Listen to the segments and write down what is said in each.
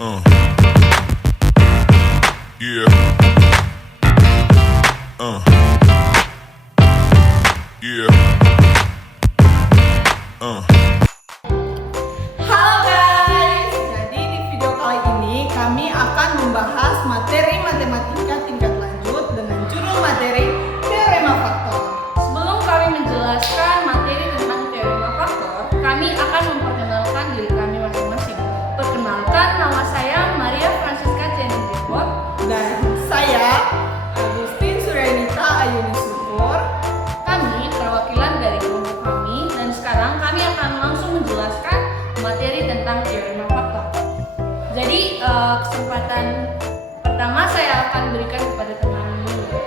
Uh. Yeah. Uh. Yeah. Uh. Halo guys, jadi di video kali ini kami akan membahas materi matematika tingkat lanjut dengan judul materi teorema faktor. Sebelum kami menjelaskan materi tentang teorema faktor, kami akan memperkenalkan diri kami masing-masing. Perkenalkan, nama saya Maria Francisca Cenendepot. Dan saya Agustin Suryanita Ayuni Syukur. Kami perwakilan dari kelompok kami dan sekarang kami akan langsung menjelaskan materi tentang teorema faktor. Jadi kesempatan pertama saya akan berikan kepada teman dulu.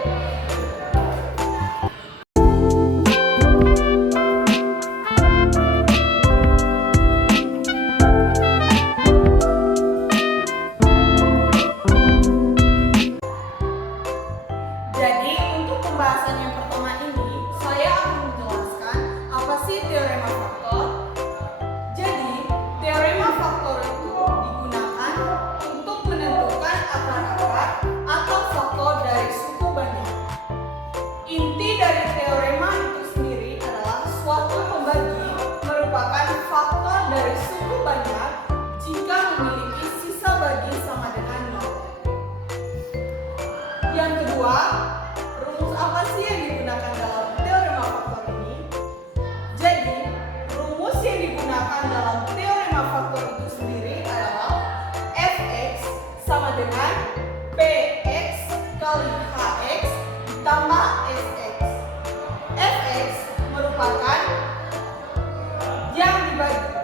Jadi untuk pembahasan yang pertama ini, saya akan menjelaskan apa sih teorema faktor. Jadi, teorema faktor itu digunakan untuk menentukan akar-akar atau faktor dari suku banyak. Inti dari teorema itu sendiri adalah suatu pembagi merupakan faktor dari suku banyak jika memiliki sisa bagi sama dengan 0. Yang kedua, rumus apa sih yang digunakan dalam teorema faktor ini? Jadi, rumus yang digunakan dalam teorema faktor itu sendiri adalah fx sama dengan px kali hx ditambah sx. Fx merupakan yang dibagi,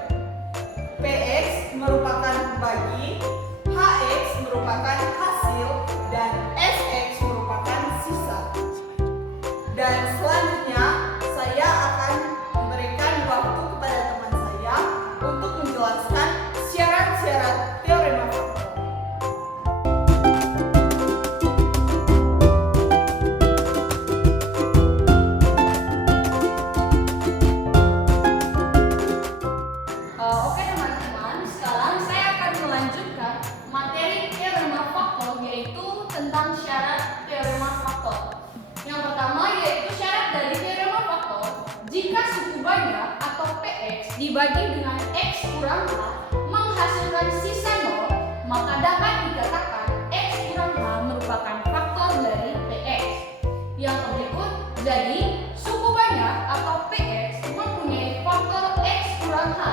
px merupakan bagi, hx merupakan hasil, dan sx merupakan sisa. Dan selanjutnya saya akan memberikan waktu kepada teman saya untuk menjelaskan syarat-syarat teorema faktor. Oke teman-teman, sekarang saya akan melanjutkan materi teorema faktor, yaitu tentang syarat teorema faktor. Yang pertama yaitu syarat dari teorema faktor, jika suku banyak atau px dibagi dengan x kurang h menghasilkan sisa 0, maka dapat dikatakan x kurang h merupakan faktor dari px. Yang berikut, jadi suku banyak atau px mempunyai faktor x kurang h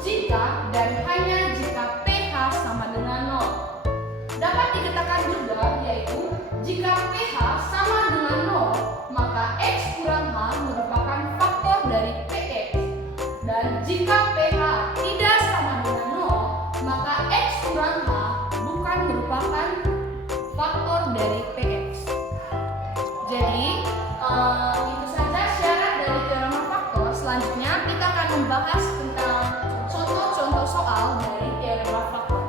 jika dan hanya jika ph sama dengan 0. Dapat dikatakan juga yaitu jika pH sama dengan 0, maka x kurang h merupakan faktor dari px. Dan jika pH tidak sama dengan 0, maka x kurang h bukan merupakan faktor dari px. Jadi, itu saja syarat dari teorema faktor. Selanjutnya kita akan membahas tentang contoh-contoh soal dari teorema faktor.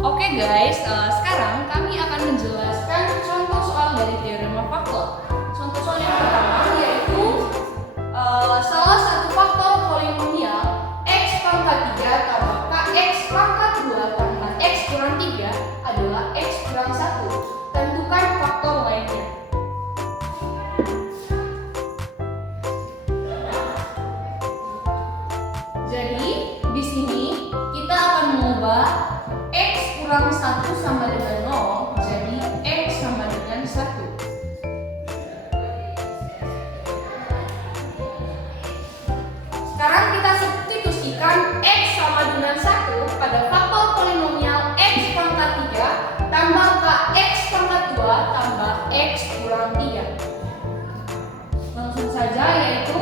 Oke guys, sekarang kami akan menjelaskan contoh soal dari teorema faktor. Contoh soal yang pertama yaitu salah satu faktor polinomial x pangkat 3 tambah kx pangkat 2 tambah x kurang 3 adalah x kurang 1. Tentukan faktor lainnya. Jadi, di sini kita akan mengubah x kurang 1 sama dengan 0 jadi x sama dengan 1. Sekarang kita substitusikan x sama dengan 1 pada faktor polinomial x pangkat 3 tambah kx pangkat 2 tambah x kurang 3. Langsung saja yaitu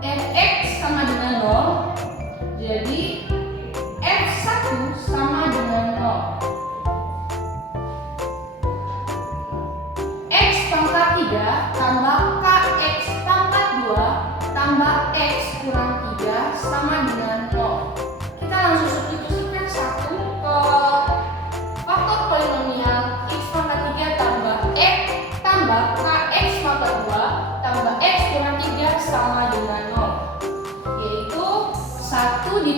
fx sama dengan 0 jadi f1 sama dengan 0. X pangkat 3 tambah kx pangkat 2 tambah x kurang 3 sama dengan 0. Kita langsung substitusikan 1 ke faktor polinomial x pangkat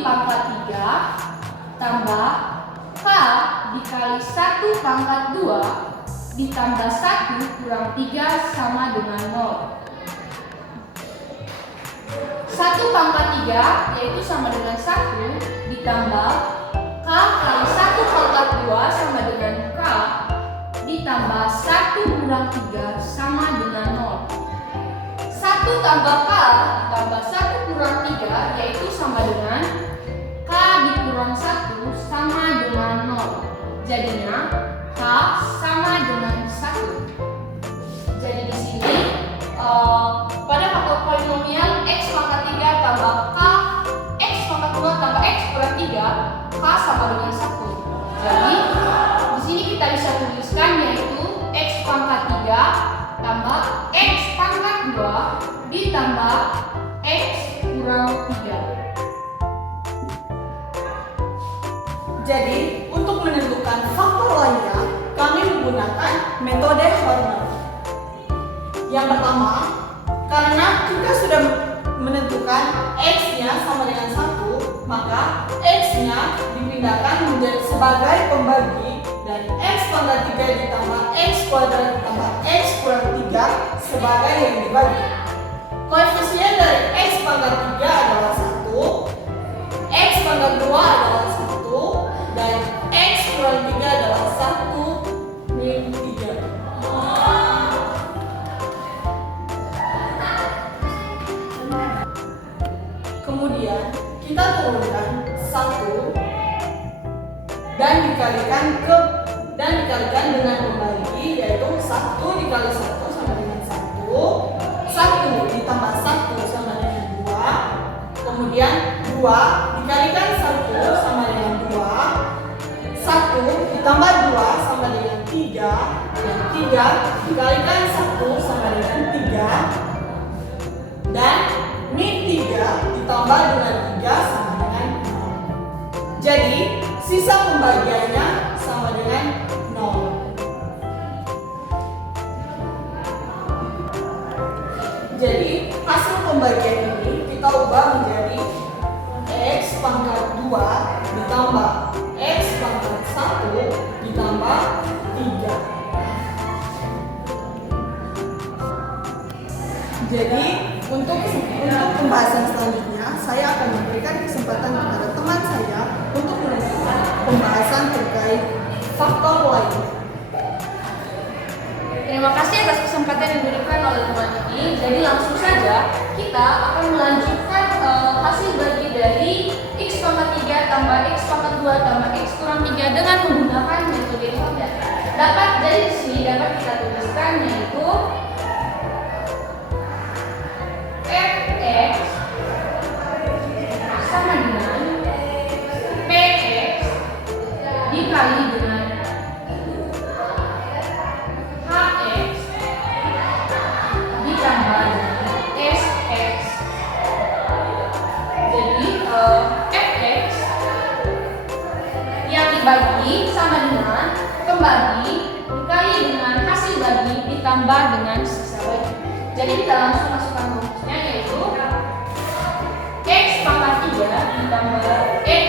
pangkat 3 tambah K dikali 1 pangkat 2 ditambah 1 kurang 3 sama dengan 0. 1 pangkat 3 yaitu sama dengan 1 ditambah K kali 1 pangkat 2 sama dengan K ditambah 1 kurang 3 sama dengan 0. 1 tambah K ditambah 1 kurang 3 yaitu sama dengan K dikurang 1 sama dengan 0. Jadinya K sama dengan 1. Jadi di sini pada faktor polinomial X pangkat 3 tambah K X pangkat 2 tambah X kurang 3, K sama dengan 1. Jadi di sini kita bisa tuliskan yaitu X pangkat 3 tambah X pangkat 2 ditambah X kurang 3. Jadi, untuk menentukan faktor lainnya, kami menggunakan metode Horner. Yang pertama, karena kita sudah menentukan X-nya sama dengan 1, maka X-nya dipindahkan menjadi sebagai pembagi dan X pangkat 3 ditambah X kuadrat ditambah X kurang 3 sebagai yang dibagi. Koefisien dari X pangkat 3 adalah 1, X pangkat 2 adalah 1, dan X kurang 3 adalah 1 min 3. Kemudian kita turunkan 1 dan dikalikan dengan pembagi, yaitu 1 dikali 1 sama dengan 1, 1 ditambah 1 sama dengan 2, kemudian 2 dikalikan 1 sama dengan 2, 1 ditambah 2 sama dengan 3, dan 3 dikalikan 1 sama dengan 3, dan min 3 ditambah dengan 3 sama dengan 0. Jadi sisa pembagiannya sama dengan 0. Jadi hasil pembagian ini kita ubah menjadi X pangkat 2 ditambah X pangkat 1 ditambah 3. Jadi untuk pembahasan selanjutnya, saya akan memberikan kesempatan kepada teman saya untuk menentukan pembahasan terkait faktor lain. Terima kasih atas kesempatan yang diberikan oleh teman ini. Jadi langsung saja kita akan melanjutkan hasil bagi dari X pangkat 3 tambah X pangkat 2 tambah X kurang 3 dengan menggunakan metode Horner. Dapat dari sini dapat kita tuliskan yaitu Fx sama dengan Px dikali dengan Hx ditambah dengan Sx. Jadi Fx yang dibagi sama dengan pembagi dikali dengan hasil bagi ditambah dengan sisa bagi. Jadi kita langsung masukkan rumusnya yaitu X pangkat 3 ditambah X